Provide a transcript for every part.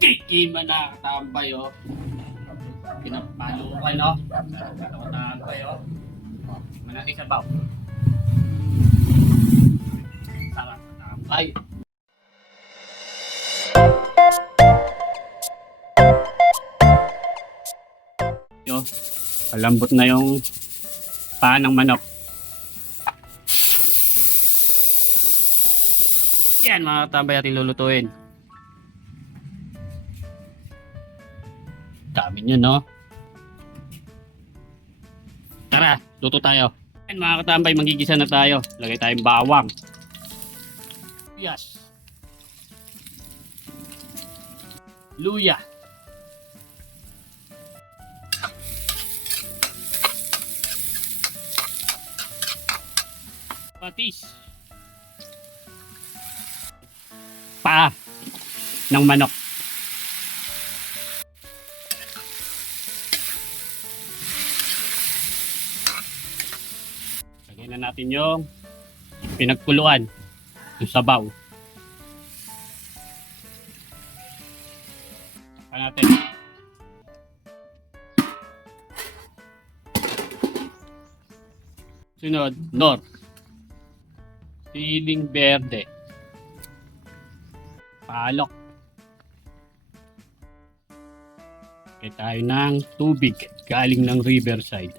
Kikima na tambay oh. Pinapalukan no. Tambay oh. Manati sa baw. Sarap tambay. Yo, palambot na yung paa ng manok. Yan mga tambay ating lulutuin. Dami nyo, no? Tara, luto tayo. Yan mga katambay, magigisa na tayo. Lagay tayong bawang. Yes. Luya. Patis. Paa ng manok. Lagyan na natin yung pinagkuluan, yung sabaw. Pa natin. Sunod, nor. Siling berde. Palok. Kaya tayo ng tubig galing ng riverside.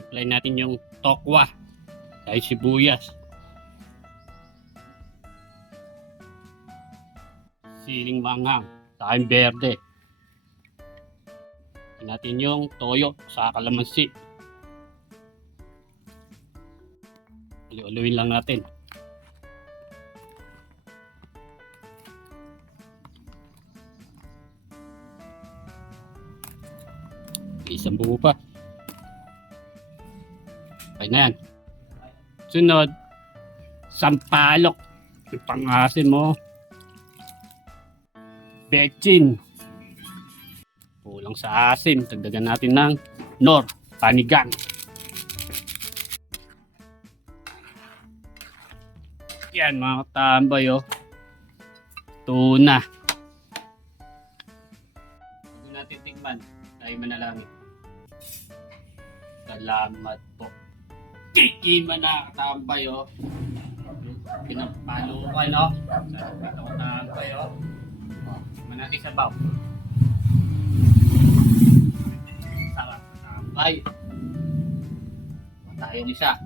Apply natin yung tokwa. Tayo sibuyas. Siling manghang. Tayo berde. Apply natin yung toyo sa kalamansi. Ulu-uluin lang natin. Isang buo pa. Okay na yan. Sunod, sampalok. Yung pang-asim mo. Bechin. Kulang sa asim. Dagdagan natin ng nor, panigang. Yan mga katambay oh. Tuna. Bago natin tikman, tayo manalangin. Salamat po. Kikima na katambay oh. Pinapalukan no. Salamat po katambay oh. Manati sa baw. Sarap katambay. Tayo isa.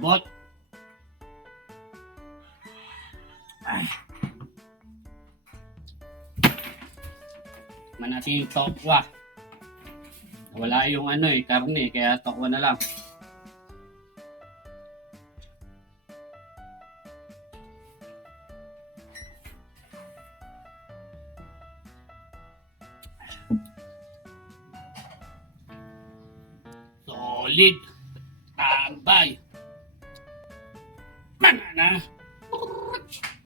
Bot. Ay. Manati yung tokwa. Wala yung karne, kaya tokwa na lang. Solid. Tambay. Mana na.